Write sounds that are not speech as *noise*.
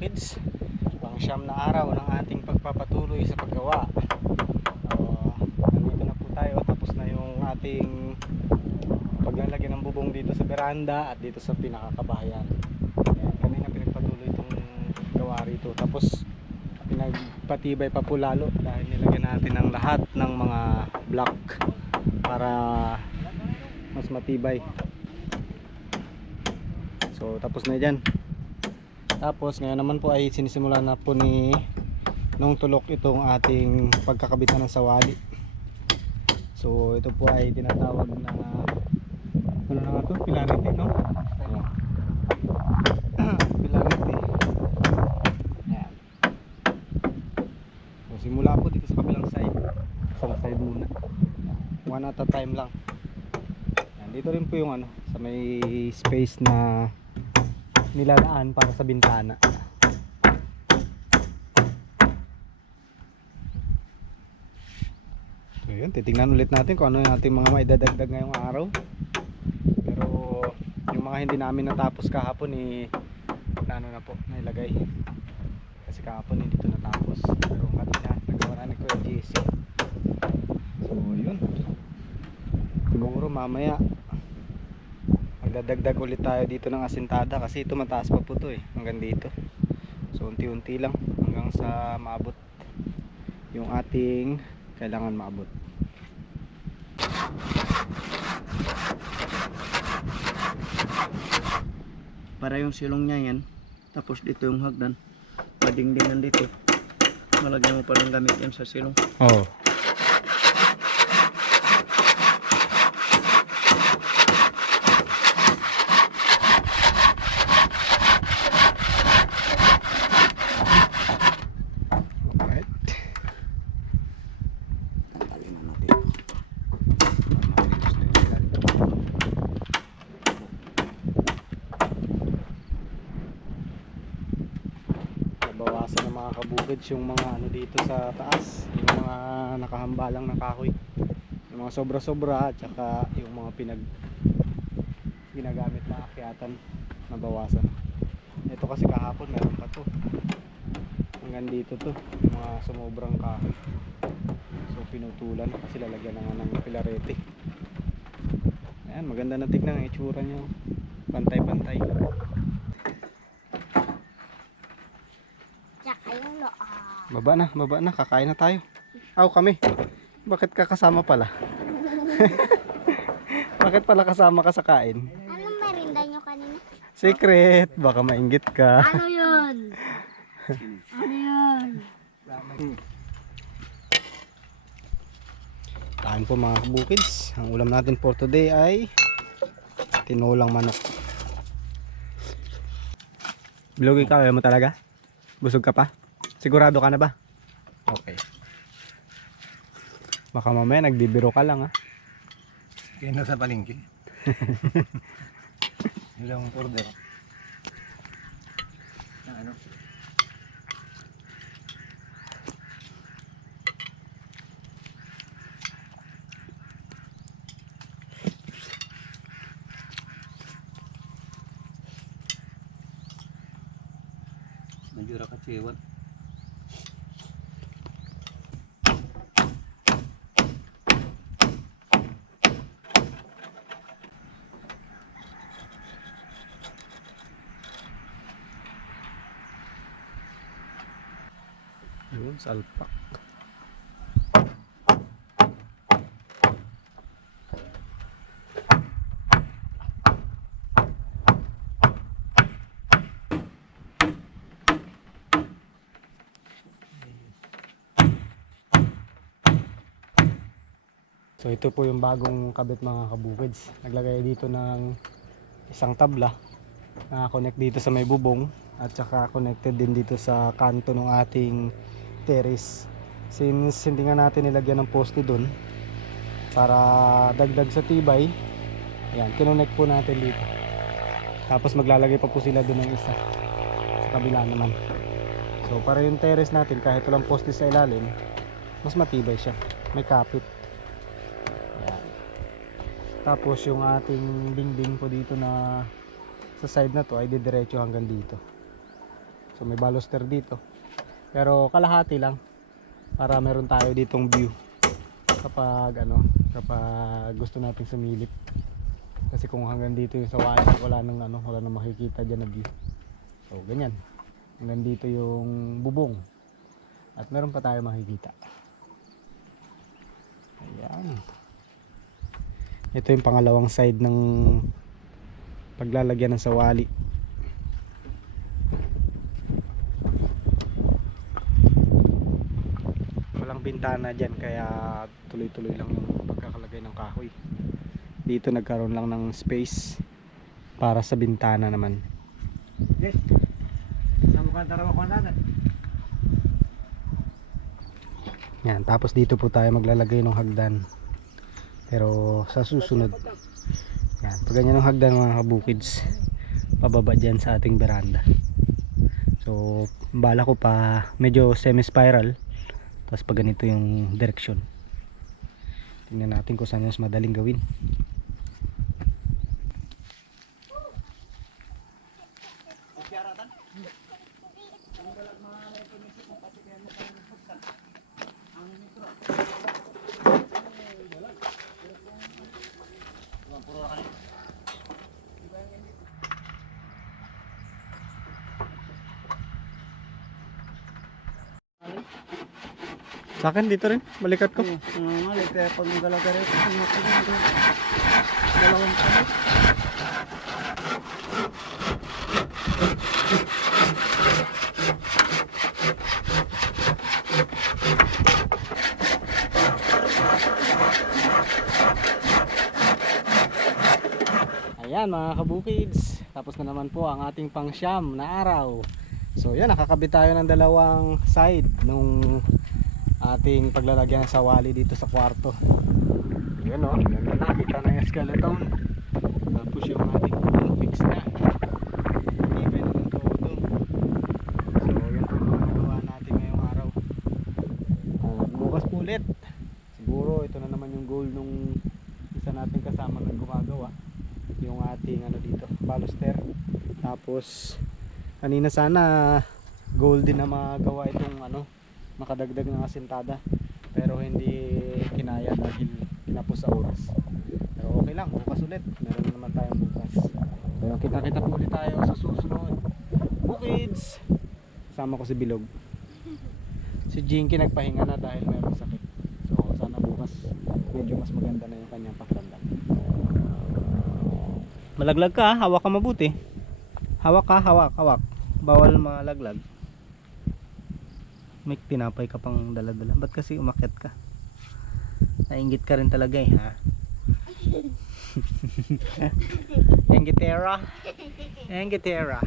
kabukids pang siyam na araw ng ating pagpapatuloy sa paggawa. Uh, nandito na po tayo. Tapos na yung ating paglalagyan ng bubong dito sa veranda at dito sa pinakakabahayan. Ayan, kanina pinagpatuloy itong gawa rito. Tapos pinagpatibay pa po lalo dahil nilagyan natin ng lahat ng mga block para mas matibay. So tapos na dyan tapos ngayon naman po ay sinisimula na po ni nung tulok itong ating pagkakabitan ng sawali so ito po ay tinatawag na ano na nga to? Pilarity no? *coughs* Pilarity Ayan. so simula po dito sa kabilang side sa side muna one at a time lang Ayan, dito rin po yung ano sa may space na nilalaan para sa bintana. So yun, titingnan ulit natin kung ano yung ating mga maidadagdag ngayong araw. Pero yung mga hindi namin natapos kahapon eh na ano na po, nailagay. Kasi kahapon hindi ito natapos. Pero kanina, nagawa na ni Kuya JC. So yun. Siguro mamaya magdadagdag ulit tayo dito ng asintada kasi ito mataas pa po to eh hanggang dito. So unti-unti lang hanggang sa maabot yung ating kailangan maabot. Para yung silong niya yan tapos dito yung hagdan madingdingan dito. Malagyan mo pa ng gamit yan sa silong. Oh Alright. tanggalin na natin para malinis na yung ilalim nabawasan ng kabukids yung mga ano dito sa taas. Yung mga nakahambalang na kahoy. Yung mga sobra sobra at saka yung mga pinag ginagamit na akyatan nabawasan. Ito kasi kahapon meron pa to. Hanggang dito to yung mga sumobrang kahoy. So pinutulan kasi lalagyan na nga ng pilarete. Ayan maganda na tignan ang itsura niya pantay pantay Baba na, baba na, kakain na tayo. Aw kami. Bakit ka kasama pala? *laughs* Bakit pala kasama ka sa kain? Anong merinda nyo kanina? Secret, baka mainggit ka. Ano yun? ano yun? Kain po mga kabukids. Ang ulam natin for today ay tinulang manok. Bilugi ka, ayaw mo talaga? Busog ka pa? Sigurado ka na ba? Okay. Baka mamaya nagbibiro ka lang ha. kaya nasa palengke *laughs* ilang order ano medyo rakatsiwan Yun, salpak. So ito po yung bagong kabit mga kabukids. Naglagay dito ng isang tabla na connect dito sa may bubong at saka connected din dito sa kanto ng ating terrace. Since hindi nga natin nilagyan ng poste dun para dagdag sa tibay yan kinonect po natin dito. Tapos maglalagay pa po sila dun ng isa sa kabila naman. So para yung terrace natin kahit walang poste sa ilalim mas matibay siya. May kapit. Yan. tapos yung ating dingding po dito na sa side na to ay didiretso hanggang dito. So may baluster dito. Pero kalahati lang para meron tayo ditong view kapag ano, kapag gusto nating sumilip. Kasi kung hanggang dito yung sa wala, wala nang ano, wala nang makikita diyan na view. So ganyan. Hanggang dito yung bubong. At meron pa tayo makikita. Ayan. Ito yung pangalawang side ng paglalagyan ng sawali. Walang bintana dyan kaya tuloy-tuloy lang yung pagkakalagay ng kahoy. Dito nagkaroon lang ng space para sa bintana naman. Yes. Sa mukha tarawa ko natin. Yan, tapos dito po tayo maglalagay ng hagdan. Pero sa susunod, yan, pag ganyan ng hagdan mga kabukids, pababa dyan sa ating veranda. So, bala ko pa medyo semi-spiral. Tapos pag ganito yung direction. Tingnan natin kung saan mas madaling gawin. Sa akin dito rin, balikat ko. Ano nga, like, kaya pag nagalaga rin, ano dalawang. Ayan mga kabukids, tapos na naman po ang ating pangsyam na araw. So yan, nakakabit tayo ng dalawang side nung ating paglalagyan ng sawali dito sa kwarto. Yun o, oh, ganda na, kita na yung skeleton. Tapos yung ating fix na. Even yung todo. So yun po yung nagawa natin ngayong araw. At bukas po ulit. Siguro ito na naman yung goal nung isa nating kasama na gumagawa yung ating ano dito baluster tapos kanina sana goal din na magawa itong ano makadagdag ng asintada. Pero hindi kinaya dahil kinapos sa oras. Pero okay lang bukas ulit. Meron na naman tayong bukas. Pero kita kita po ulit tayo sa susunod. Bukids kasama ko si Bilog. Si Jinky nagpahinga na dahil meron sakit. So sana bukas medyo mas maganda na yung kanyang pakiramdam. Malaglag ka, ha? hawak ka mabuti. Hawak ka, hawak, hawak. Bawal malaglag. May tinapay ka pang dala-dala. Ba't kasi umakyat ka? Nainggit ka rin talaga eh, ha? *laughs* *laughs* Inggitera. Inggitera.